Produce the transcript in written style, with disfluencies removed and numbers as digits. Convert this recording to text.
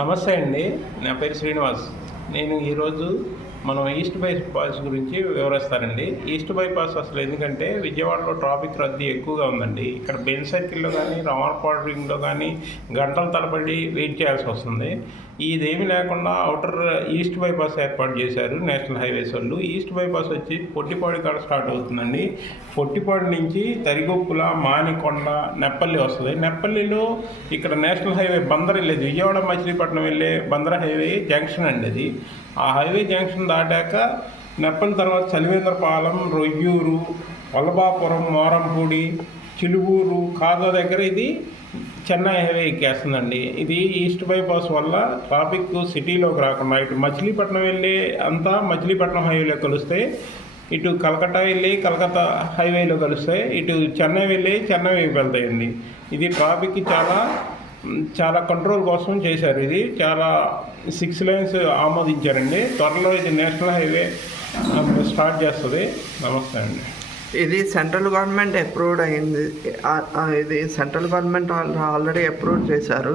నమస్తే అండి. నా పేరు శ్రీనివాస్. నేను ఈరోజు మనం ఈస్ట్ బైపాస్ గురించి వివరిస్తానండి. ఈస్ట్ బైపాస్ అసలు ఎందుకంటే విజయవాడలో ట్రాఫిక్ రద్దీ ఎక్కువగా ఉందండి. ఇక్కడ బెన్ సర్కిల్లో కానీ రామర్పాడు రింగ్లో కానీ గంటల తరబడి వెయిట్ చేయాల్సి వస్తుంది. ఇదేమీ లేకుండా అవుటర్ ఈస్ట్ బైపాస్ ఏర్పాటు చేశారు నేషనల్ హైవేస్ వాళ్ళు. ఈస్ట్ బైపాస్ వచ్చి పొట్టిపాడు కాడ స్టార్ట్ అవుతుందండి. పొట్టిపాడు నుంచి తరిగొప్పుల, మానికొండ, నెప్పల్లి వస్తుంది. నెప్పల్లిలో ఇక్కడ నేషనల్ హైవే బందర్ వెళ్ళేది, విజయవాడ మచిలీపట్నం వెళ్ళే బందర్ హైవే జంక్షన్ అండి అది. ఆ హైవే జంక్షన్ దాటాక నెప్పల్లి తర్వాత చలివేంద్రపాలెం, రొయ్యూరు, వల్లభాపురం, మోరంపూడి, చిలువూరు, కాజా దగ్గర ఇది చెన్నై హైవే ఎక్కేస్తుందండి. ఇది ఈస్ట్ బైపాస్ వల్ల ట్రాఫిక్ సిటీలోకి రాకుండా ఇటు మచిలీపట్నం వెళ్ళి అంతా మచిలీపట్నం హైవేలో కలుస్తాయి, ఇటు కలకత్తా వెళ్ళి కలకత్తా హైవేలో కలుస్తాయి, ఇటు చెన్నై వెళ్ళి చెన్నై వైపు వెళ్తాయండి. ఇది ట్రాఫిక్ చాలా కంట్రోల్ కోసం చేశారు. ఇది చాలా 6 lanes ఆమోదించారండి. త్వరలో ఇది నేషనల్ హైవే స్టార్ట్ చేస్తుంది. నమస్తే అండి. ఇది సెంట్రల్ గవర్నమెంట్ అప్రూవ్డ్ అయింది. ఇది సెంట్రల్ గవర్నమెంట్ వాళ్ళు ఆల్రెడీ అప్రూవ్ చేశారు.